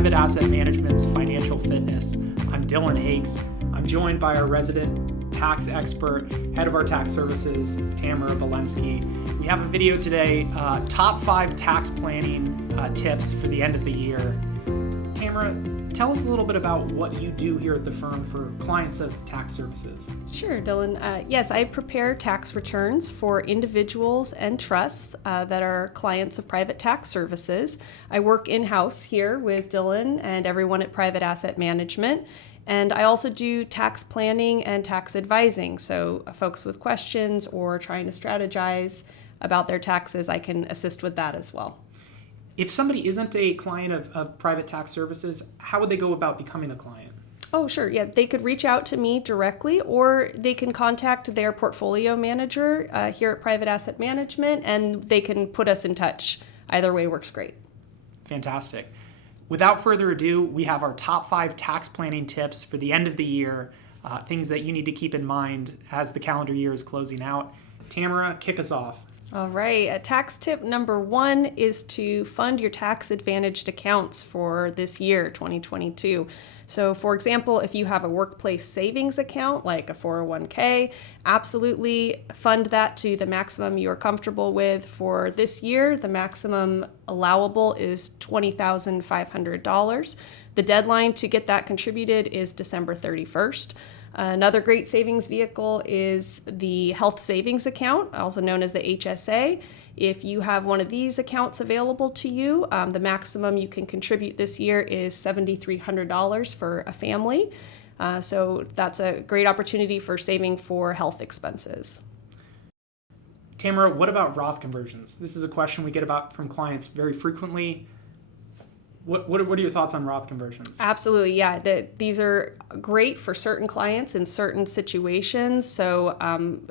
Private Asset Management's Financial Fitness. I'm Dillon Hakes. I'm joined by our resident tax expert, head of our tax services, Tamara Ballensky. We have a video today, top 5 tax planning tips for the end of the year. Tamara, tell us a little bit about what you do here at the firm for clients of tax services. Sure, Dillon. Yes, I prepare tax returns for individuals and trusts that are clients of private tax services. I work in-house here with Dillon and everyone at Private Asset Management. And I also do tax planning and tax advising. So folks with questions or trying to strategize about their taxes, I can assist with that as well. If somebody isn't a client of private tax services, how would they go about becoming a client? Oh, sure. Yeah, they could reach out to me directly, or they can contact their portfolio manager here at Private Asset Management, and they can put us in touch. Either way works great. Fantastic. Without further ado, we have our top 5 tax planning tips for the end of the year, things that you need to keep in mind as the calendar year is closing out. Tamara, kick us off. All right. Tax tip number 1 is to fund your tax advantaged accounts for this year, 2022. So for example, if you have a workplace savings account like a 401k, absolutely fund that to the maximum you're comfortable with. For this year, the maximum allowable is $20,500. The deadline to get that contributed is December 31st. Another great savings vehicle is the health savings account, also known as the HSA. If you have one of these accounts available to you, the maximum you can contribute this year is $7,300 for a family. So that's a great opportunity for saving for health expenses. Tamara, what about Roth conversions? This is a question we get about from clients very frequently. What are your thoughts on Roth conversions? Absolutely, yeah. These are great for certain clients in certain situations. So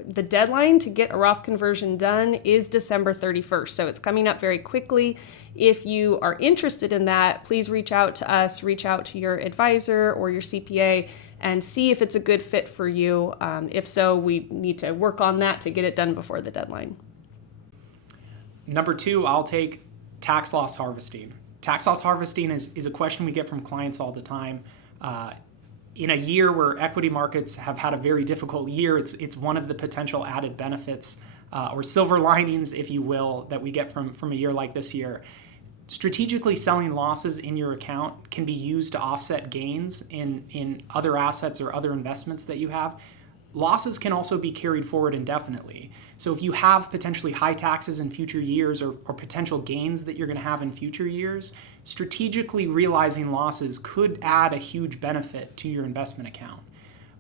the deadline to get a Roth conversion done is December 31st. So it's coming up very quickly. If you are interested in that, please reach out to us, reach out to your advisor or your CPA and see if it's a good fit for you. If so, we need to work on that to get it done before the deadline. Number 2, I'll take tax loss harvesting. Tax loss harvesting is a question we get from clients all the time. In a year where equity markets have had a very difficult year, it's one of the potential added benefits or silver linings, if you will, that we get from a year like this year. Strategically selling losses in your account can be used to offset gains in other assets or other investments that you have. Losses can also be carried forward indefinitely. So if you have potentially high taxes in future years or potential gains that you're going to have in future years, strategically realizing losses could add a huge benefit to your investment account.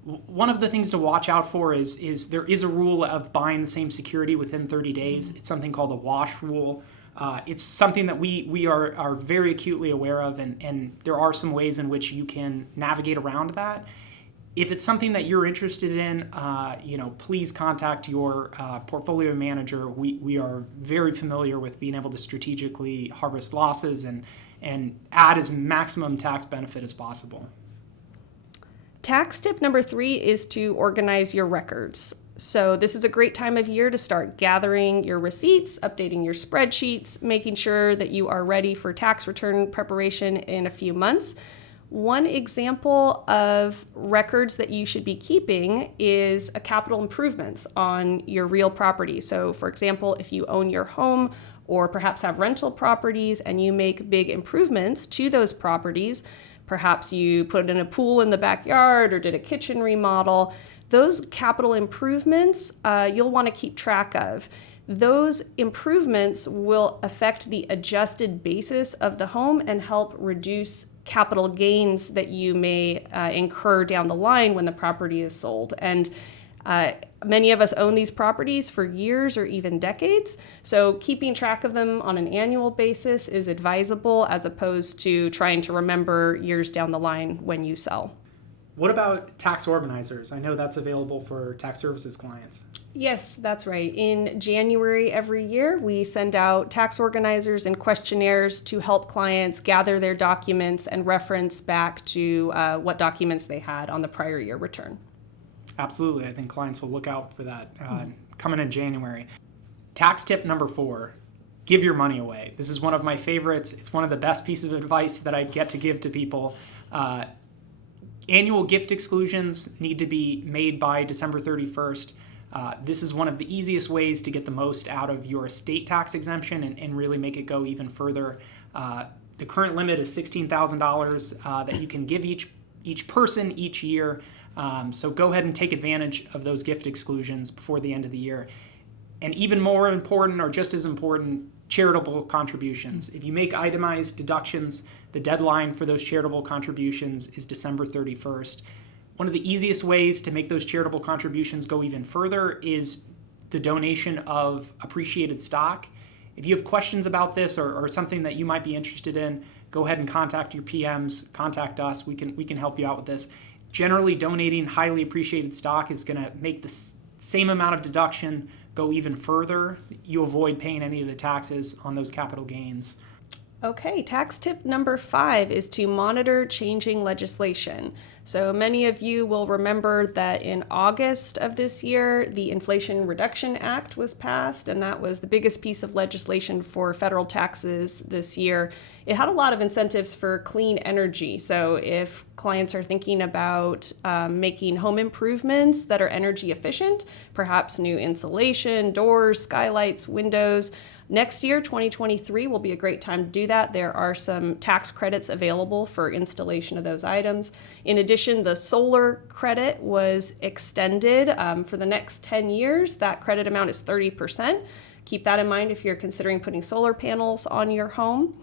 One of the things to watch out for is there is a rule of buying the same security within 30 days. It's something called the wash rule. It's something that we are very acutely aware of, and there are some ways in which you can navigate around that. If it's something that you're interested in, please contact your portfolio manager. We are very familiar with being able to strategically harvest losses and add as maximum tax benefit as possible. Tax tip number 3 is to organize your records. So this is a great time of year to start gathering your receipts, updating your spreadsheets, making sure that you are ready for tax return preparation in a few months. One example of records that you should be keeping is a capital improvements on your real property. So for example, if you own your home or perhaps have rental properties and you make big improvements to those properties, perhaps you put in a pool in the backyard or did a kitchen remodel, those capital improvements you'll want to keep track of. Those improvements will affect the adjusted basis of the home and help reduce capital gains that you may incur down the line when the property is sold. And many of us own these properties for years or even decades, so keeping track of them on an annual basis is advisable as opposed to trying to remember years down the line when you sell. What about tax organizers? I know that's available for tax services clients. Yes, that's right. In January every year, we send out tax organizers and questionnaires to help clients gather their documents and reference back to what documents they had on the prior year return. Absolutely. I think clients will look out for that coming in January. Tax tip number 4, give your money away. This is one of my favorites. It's one of the best pieces of advice that I get to give to people. Annual gift exclusions need to be made by December 31st. This is one of the easiest ways to get the most out of your estate tax exemption and really make it go even further. The current limit is $16,000 that you can give each person each year. So go ahead and take advantage of those gift exclusions before the end of the year. And even more important, or just as important, charitable contributions. If you make itemized deductions, the deadline for those charitable contributions is December 31st. One of the easiest ways to make those charitable contributions go even further is the donation of appreciated stock. If you have questions about this or something that you might be interested in, go ahead and contact your PMs, contact us. We can help you out with this. Generally, donating highly appreciated stock is going to make the same amount of deduction go even further. You avoid paying any of the taxes on those capital gains. Okay, tax tip number 5 is to monitor changing legislation. So many of you will remember that in August of this year, the Inflation Reduction Act was passed, and that was the biggest piece of legislation for federal taxes this year. It had a lot of incentives for clean energy. So if clients are thinking about making home improvements that are energy efficient, perhaps new insulation, doors, skylights, windows, next year, 2023, will be a great time to do that. There are some tax credits available for installation of those items. In addition, the solar credit was extended for the next 10 years. That credit amount is 30%. Keep that in mind if you're considering putting solar panels on your home.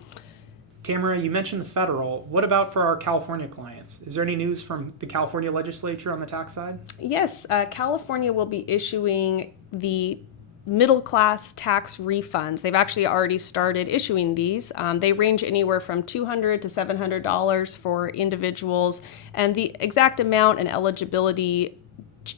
Tamara, you mentioned the federal. What about for our California clients? Is there any news from the California legislature on the tax side? Yes, California will be issuing the middle class tax refunds. They've actually already started issuing these. They range anywhere from $200 to $700 for individuals, and the exact amount and eligibility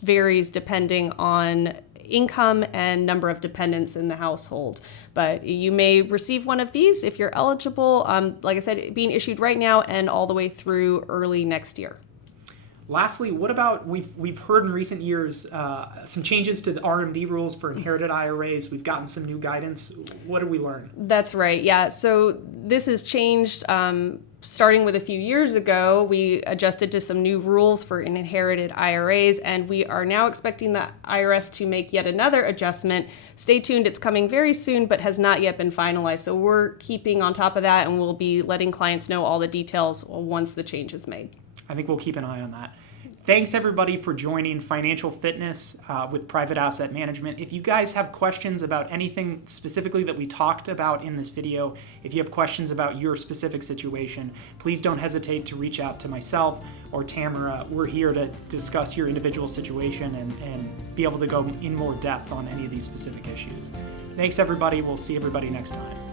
varies depending on income and number of dependents in the household. But you may receive one of these if you're eligible. Like I said, being issued right now and all the way through early next year. Lastly, what about, we've heard in recent years some changes to the RMD rules for inherited IRAs. We've gotten some new guidance. What did we learn? That's right, yeah. So this has changed starting with a few years ago. We adjusted to some new rules for inherited IRAs, and we are now expecting the IRS to make yet another adjustment. Stay tuned, it's coming very soon, but has not yet been finalized. So we're keeping on top of that, and we'll be letting clients know all the details once the change is made. I think we'll keep an eye on that. Thanks everybody for joining Financial Fitness with Private Asset Management. If you guys have questions about anything specifically that we talked about in this video, if you have questions about your specific situation, please don't hesitate to reach out to myself or Tamara. We're here to discuss your individual situation and be able to go in more depth on any of these specific issues. Thanks everybody. We'll see everybody next time.